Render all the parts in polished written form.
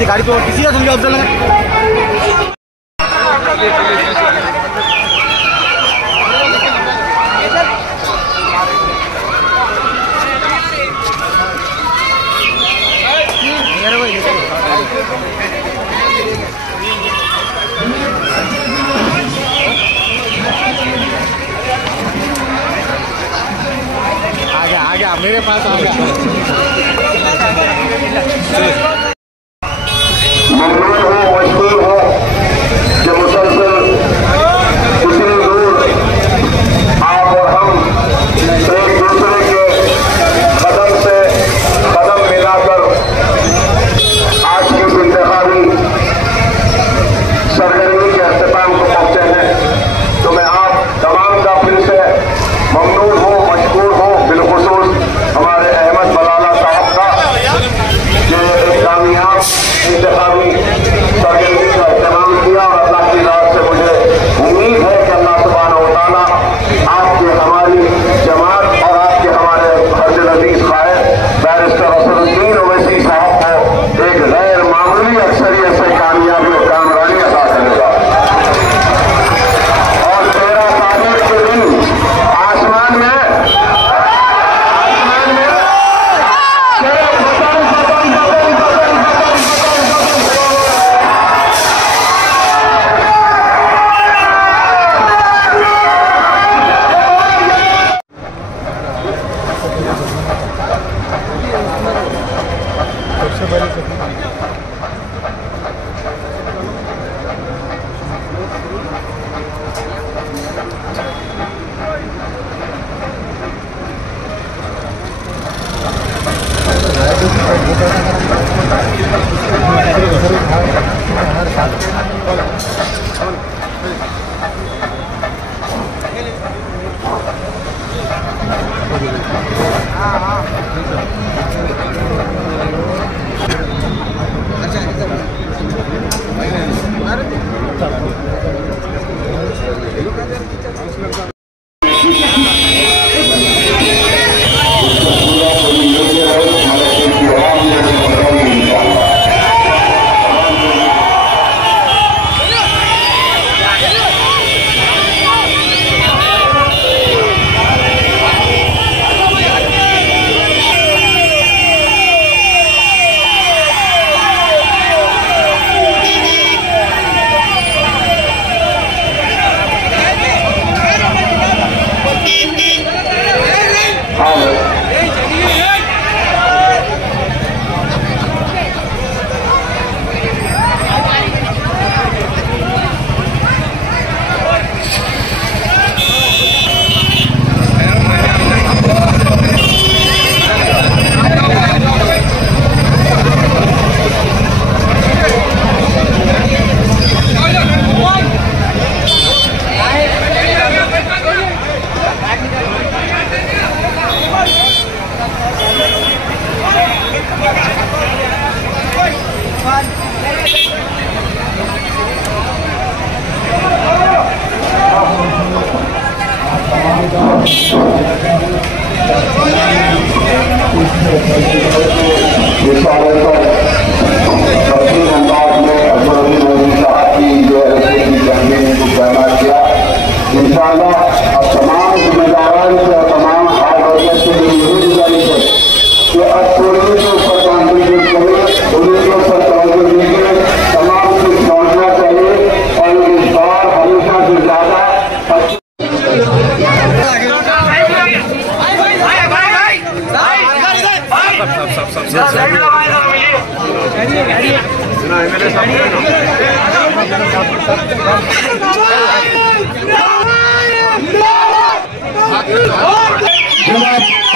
जल्दी गाड़ी पे किसी का समझा अफजल आ गया मेरे पास आ गया।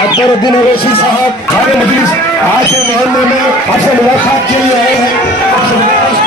अकबरुद्दीन ओवैसी साहब खाने मजलिस आज के मोहल्ले में आपसे मुलाकात के लिए आए हैं।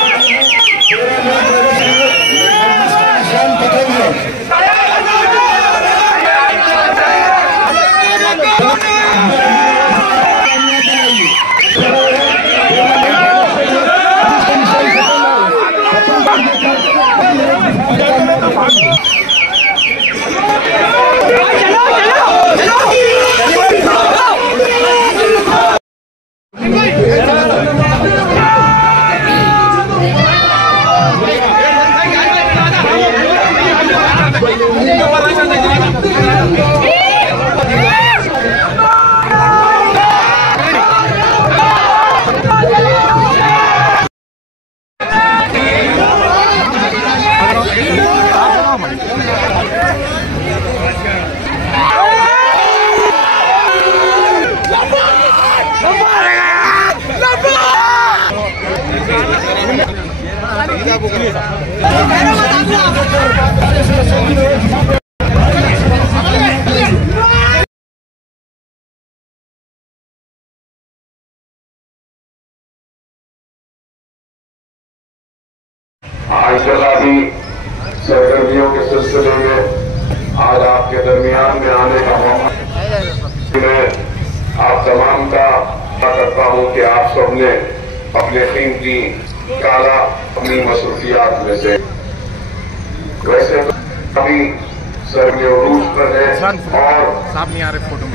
इंकलाबी सरगर्मियों के सिलसिले में आज आपके दरमियान में आने का मौका मैं आप तमाम का करता हूं कि आप सबने अपने कीमती काला अपनी मसरूफियात में से वैसे तो अभी सरगर्मी उरूज पर है और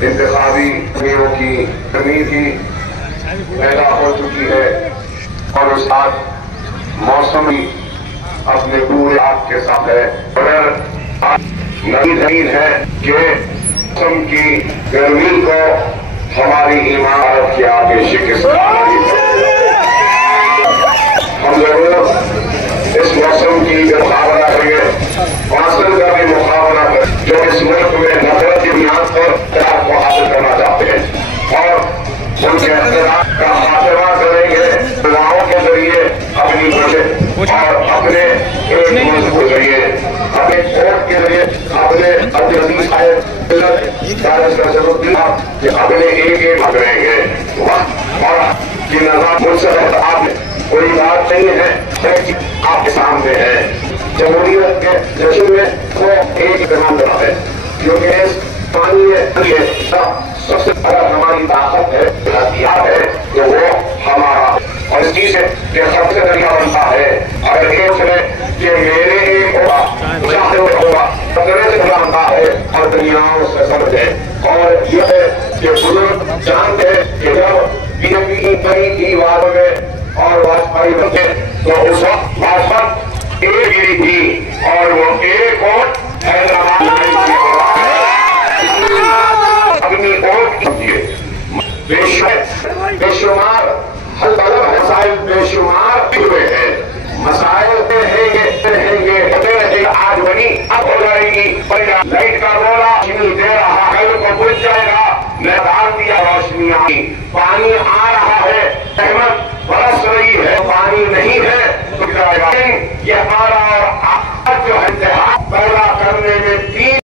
इंतखाबी गर्मियों की गर्मी भी पैदा हो चुकी है और उस आज मौसम भी अपने पूरे आपके साथ है। मगर नई है कि मौसम की गर्मी को हमारी इमारत के आगे शिकस्त हम जरूर इस मौसम की मुकाबला करेंगे, मौसम का भी मुकाबला करें जो इस मुल्क में नफरत की बुनियाद पर इख्तिलाफ को हासिल करना चाहते हैं और उनके इख्तिलाफ का खात्मा करेंगे दुआओं के जरिए अपनी बचत और अपने एक मुल्क के जरिए अपने वोट के जरिए अपने अब्दुल अपने एक भाग रहेंगे और मुझसे आपने कोई बात नहीं है आपके सामने है। जमहूरियत के जश्न में वो एक नाम रहा है क्योंकि इस पानी सबसे बड़ा हमारी ताकत है, हथियार है तो वो हमारा और इस चीज से सबसे दरिया बनता है। अगर एक है कि मेरे एक होगा होगा खतरे से बनता है और दुनियाओं से समझे और यह है कि बुजुर्ग जानते हैं कि जब बीजेपी की कई थी वादों में और वाजपेयी बचे तो उस वक्त भाजपा एक गिरी थी और वो एक वोट हैदराबाद अपनी वोट कीजिए बेशुमार हल मसाइल बेशुमार हुए हैं, मसाइल रहेंगे होते रहेंगे। आज बनी अब हो जाएगी परिणाम लाइट का बोला रोशनी दे रहा कल को बुझ जाएगा, मैदान दिया रोशनी आई, पानी आ रहा है, रहमत बरस रही है, पानी नहीं है तो जाएगा। ये हमारा और आज जो इंतहा पैदा करने में 3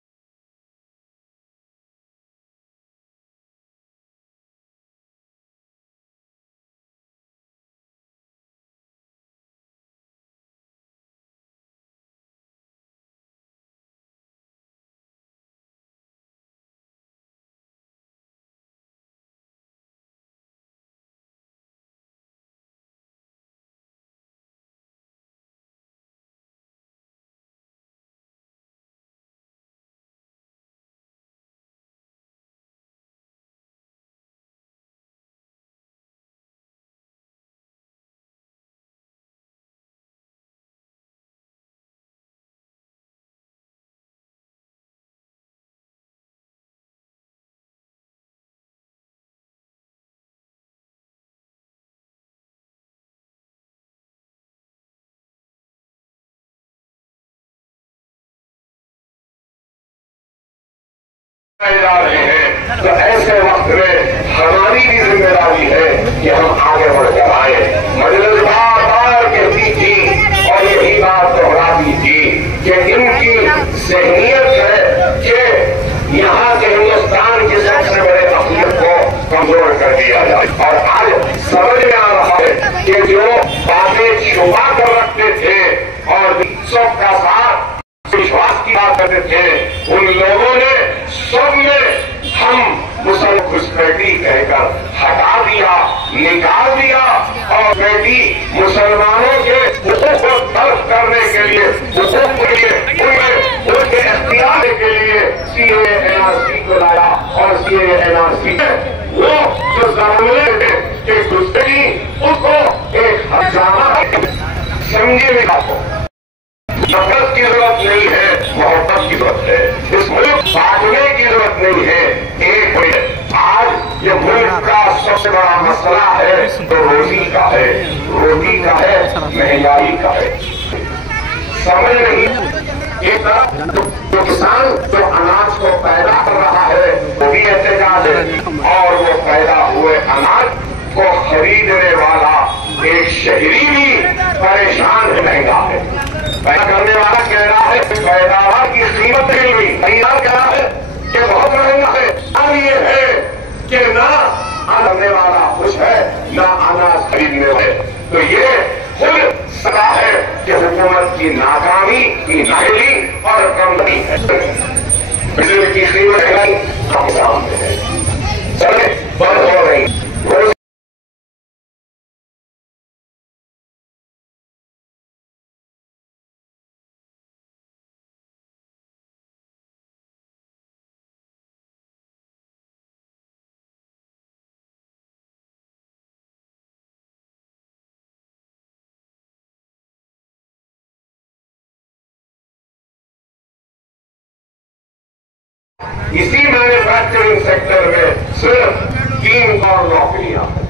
जा रहे हैं तो ऐसे वक्त में हमारी भी जिम्मेदारी है कि हम आगे बढ़कर आए। मजलिस बार बार कहती थी और यही बात दोहराती थी कि इनकी ज़हनियत है कि यहाँ के हिंदुस्तान के सबसे बड़े अक़लियत को कमजोर कर दिया जाए और आज समझ में आ रहा है कि जो बातें छुपा कर रखते थे और सबका साथ विश्वास की बात करते थे उन लोगों ने सब में हम मुसलमान घुसपैठी कहकर हटा दिया, निकाल दिया और बेटी मुसलमानों के हुकूक को तलब करने के लिए हुकूक के लिए उनके इख्तियार के लिए सीए एनआरसी को लाया और सीए एनआरसी वो जो जमाने के घुसपैठी उसको एक हजामा समझे में आपको नफरत की जरूरत नहीं है, मोहब्बत की जरूरत है। इस मुल्क बांटने की जरूरत नहीं है, एक है। आज ये मुल्क का सबसे बड़ा मसला है तो रोटी का है, महंगाई का है। समझ नहीं एक तरफ जो किसान जो अनाज को है और वो पैदा हुए अनाज को खरीदने वाला एक शहरी भी परेशान है, महंगा है। पैदा करने वाला कह रहा है पैदावार की कीमत गिर गई, खरीदार कह रहा है कि बहुत महंगा है। अब ये है कि ना करने वाला खुश है ना अनाज खरीदने वाले। तो ये खुद सदा है कि हुकूमत की नाकामी की नाहिली और कमजोरी है। बिजली की कीमत हम सामने है, सड़कें बंद हो रही, इसी मैन्युफैक्चरिंग सेक्टर में सिर्फ 3 और नौकरियां हैं।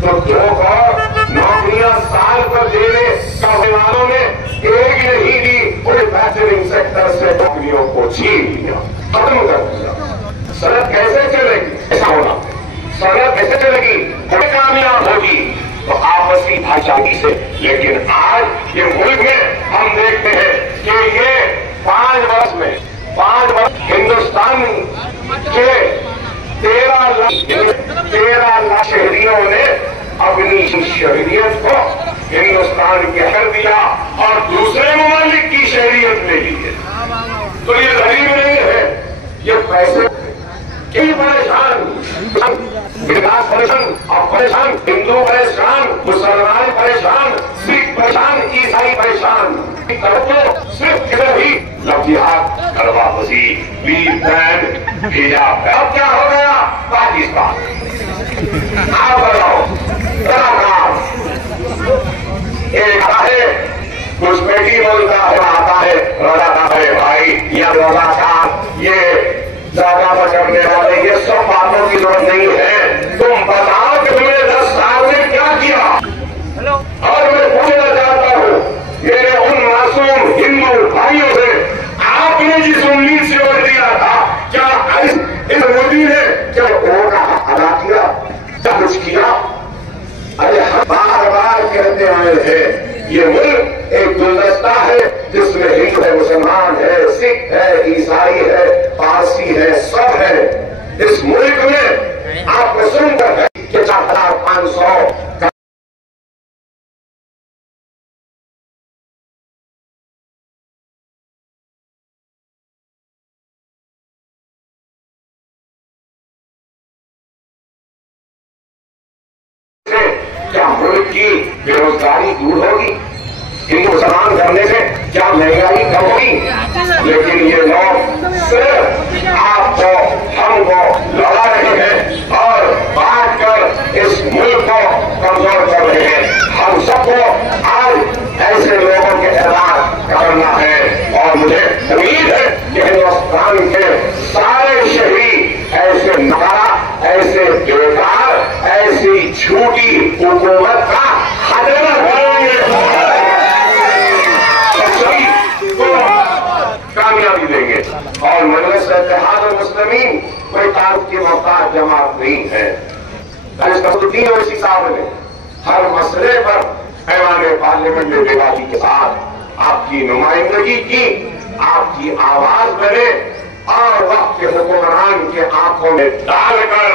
तो 2 और नौकरियां साल पर देने करने वालों ने एक नहीं दी, मैन्युफैक्चरिंग सेक्टर से नौकरियों को छीन लिया, खत्म कर दिया। सड़क कैसे चलेगी? ऐसा होना, सड़क कैसे चलेगी? बड़ी कामयाब होगी तो आपसी भाईचारे से। लेकिन आज ये मुल्क में हम देखते हैं कि ये 5 वर्ष में 5 वर्ष हिंदुस्तान के 13 लाख शहरियों ने अपनी शहरियत को हिंदुस्तान के कर दिया और दूसरे ममालिक की शहरियत ले ली है। तो ये गरीब नहीं है, ये पैसे क्यों परेशान? विकास परेशान, अब परेशान, हिंदू परेशान, मुसलमान परेशान, सिख परेशान, ईसाई परेशान। तो सिर्फ इधर ही लफ्जियात करवा बसी वीर बैंड भेजा। अब क्या हो गया? पाकिस्तान आप बताओ, एक है घुसपैठी बोलता है, आता है रोजाता है भाई या रोजाकार, ये ज्यादा बचने वाले, ये सब बातों की जरूरत नहीं है। तुम बताओ कि तुमने 10 साल में क्या किया? और मैं पूछना चाहता हूँ मेरे उन मासूम हिंदू भाइयों से, आपने जिस उम्मीद से वोट दिया था, क्या इस मोदी ने क्या वोट अदा किया? क्या कुछ किया? अरे हम बार बार कहते आए हैं ये मुल्क एक गुलदस्ता है जिसमें हिंदू है, मुसलमान है, सिख है, ईसाई है, पारसी है, सब है। इस मुल्क में आपको सुनकर है कि 4500 क्या मुल्क की बेरोजगारी दूर होगी? हिंदू मुसलमान करने से क्या महंगाई कम होगी? लेकिन ये लोग सिर्फ आपको हमको लड़ा रहे हैं और बांट कर इस मुल्क को कमजोर कर रहे हैं। हम सबको आज ऐसे लोगों के खिलाफ करना है और मुझे उम्मीद है कि हिंदुस्तान के सारे शहरी ऐसे नकारा, ऐसे बेकार, ऐसी झूठी हुकूमत का खतरा करेंगे, कामयाबी देंगे। और मजलिस इत्तेहाद मुस्लिमीन कोई तारुफ की मोहताज जमात नहीं है। असदुद्दीन ओवैसी साहब ने हर मसले पर ऐवान पार्लियामेंट में बेबाकी के साथ आपकी नुमाइंदगी की, आपकी आवाज बने और वक्त के हुक्मरान के आंखों में डालकर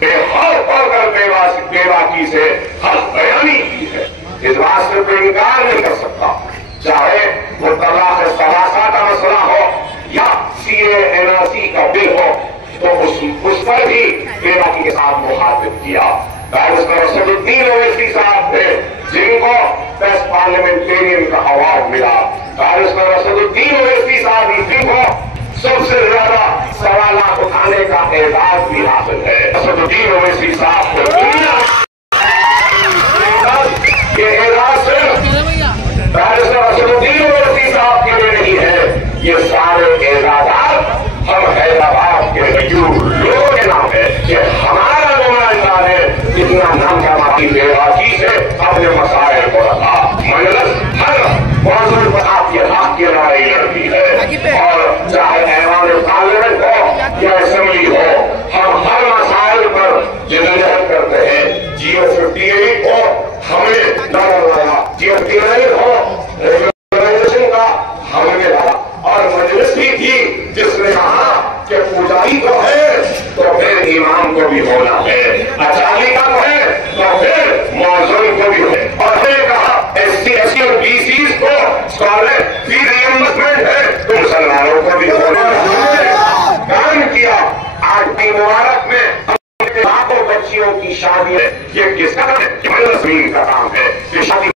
बेखौफ होकर बेबाकी से हर बयानी की है। इस बात से कोई इनकार नहीं कर सकता, चाहे वो तलाक सलासा का मसला हो या CA NRC का बिल हो, तो उस पर भी बेबाकी के साथ मुखातिब किया। बैरिस्टर असदुद्दीन ओवैसी साहब थे जिनको बेस्ट पार्लियामेंटेरियन का अवार्ड मिला। बैरिस्टर असदुद्दीन ओवैसी साहब ही जिनको सबसे ज्यादा सवालात उठाने का एजाज भी हासिल है। असदुद्दीन ओवैसी साहब को दुनिया ये एजाज सिर्फ बैरिस्टर असदुद्दीन ओवैसी साहब के लिए नहीं है, ये सारे थी जिसने कहा कि पुजारी को है तो फिर इमाम को भी होना है, अचाली का तो है तो फिर मौजूद को भी है। और हमने कहा SC और BC को स्कॉलर फी रियम्बर्समेंट है तो मुसलमानों को भी होना है। काम किया। आज की मुबारक में लाखों बच्चियों की शादी है, ये किसका काम है? जमीन का काम है। ये शादी